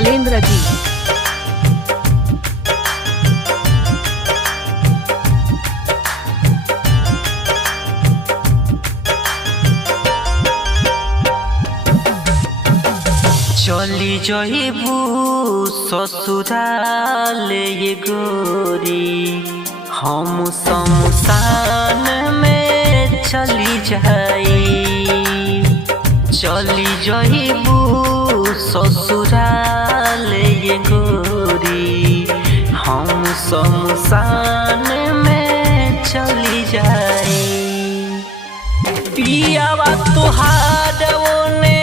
शैलेंद्र जी। चली जइबू ससुराल ये गोरी, हम शमशान में चली जाई। चली जइबू ससुराल ये गोरी, हम शमशान में चली जाई। पियावा तुहार ओने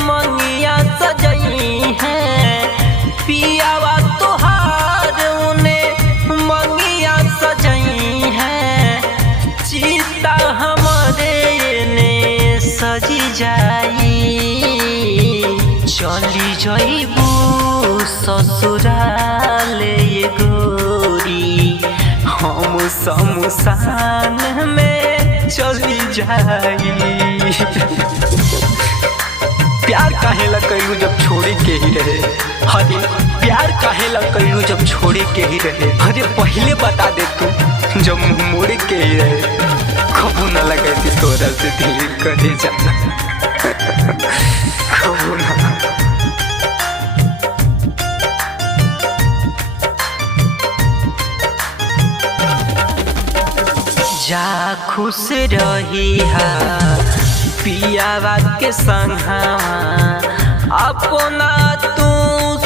मंगिया सजई है, पियावा तुहार ओने मंगिया सजई है। चिता हमरे ने सजी जाई। चली जइबू ससुराल ये गोरी, हम शमशान में चली जाई। प्यार काहेला कइलू जब छोड़े के ही रहे, अरे प्यार काहेला कइलू जब छोड़े के ही रहे। अरे पहले बता दे तू जब मुँह मोड़े के ही रहे। कबू न लगे थी तोरा से दिल करे जाना, कबू न। जा खुश रही हा पियावा के संगवा, अपना तू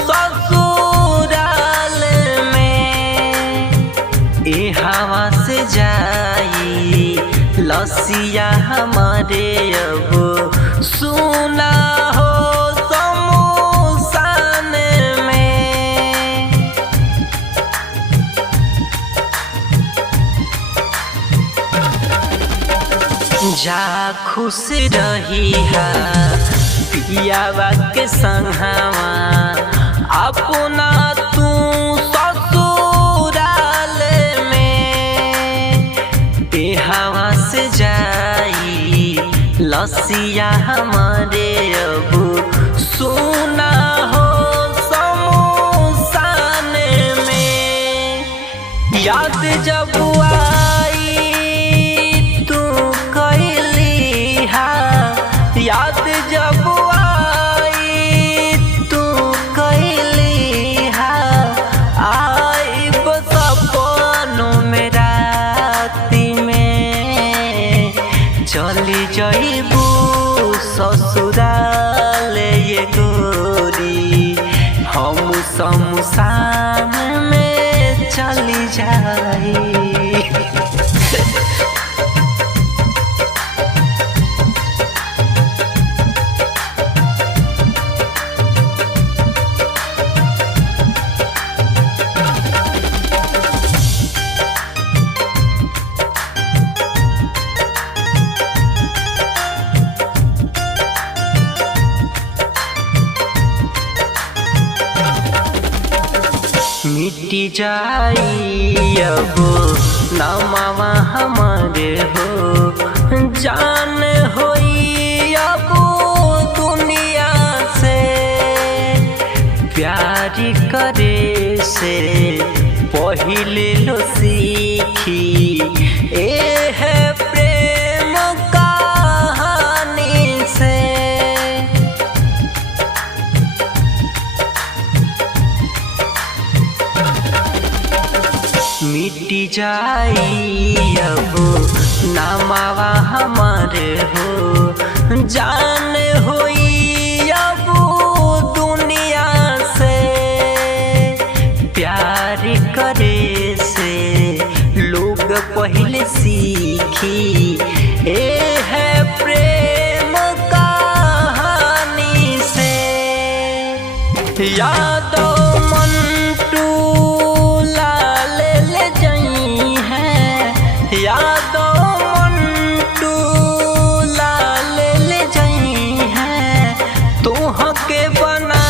ससुराल में। ए हवा से जाई लसिया हमारे अब सुना हो शमशान में। जा खुश रही हा पियावा के संगवा, अपना तू ससुराल में। ए हवा से जाई लसिया हमारे अब सुना हो शमशान में। याद जब याद जब आई तू कैली हा, आई सपनों में राती में। चली जइबू ससुराल ये गोरी, हम शमशान में चली जाई। मिट्टी जाई अब नामावा हमारे हो, जान होई अब दुनिया से। प्यार करे से पहिले लो सीखी, ए है प्रेम कहानी से। मिट्टी जाई अब नामावा हमारे हो, जान होई अब दुनिया से। प्यार करे से लोग पहले सीखी, ए है प्रेम कहानी से। यादों यादों मंटू लाल ले जाई है, तोह के बना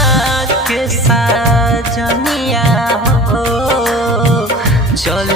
के साजनिया हो। चल